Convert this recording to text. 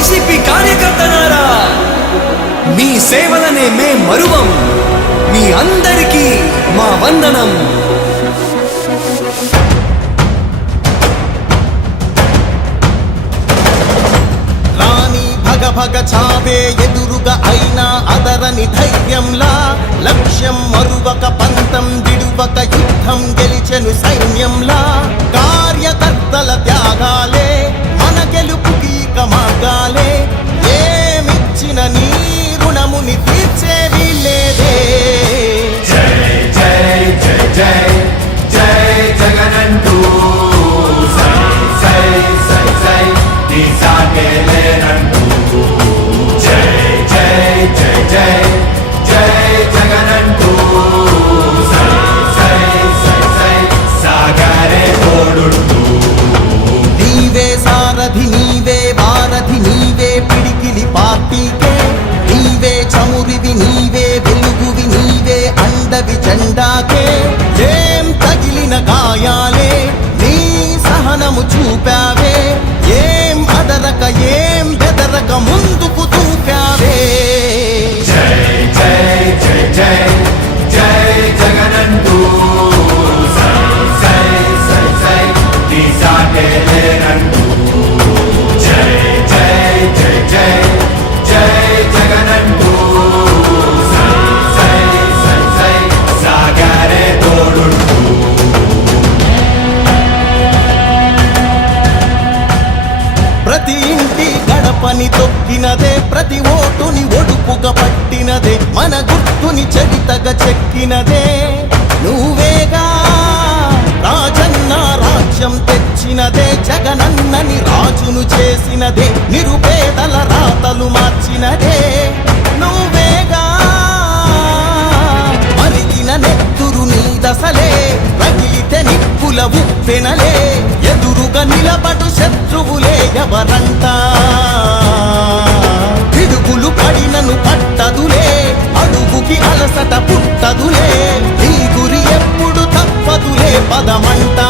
YCP కార్యకర్తలారా మీ సేవలనే మే మరువం. మీ అందరికీ మా వందనం. రాణి భగ భగ చావే ఎదురుగా అయినా అదరని ధైర్యంలా లక్ష్యం మరువక సై ప్రతి ఇంటి గడపని తొక్కినదే ప్రతి ఓటుని ఒడుపుగా పట్టినదే మన గుర్తుని చరితగా చెక్కినదే. తెచ్చినదే జగనన్నని రాజును చేసినదే నిరుపేదల రాతలు మార్చినదే. నువ్వేగా మరిగిన నెత్తురు నీ దశలే రగిలితే నిప్పుల ఉప్పెనలే. ఎదురుగా నిలబడు శత్రువులే ఎవరంట? పిడుగులు పడినను పట్టదులే అడుగుకి అలసట పుట్టదులే. నీ గురి ఎప్పుడు తప్పదులే పదమంటా?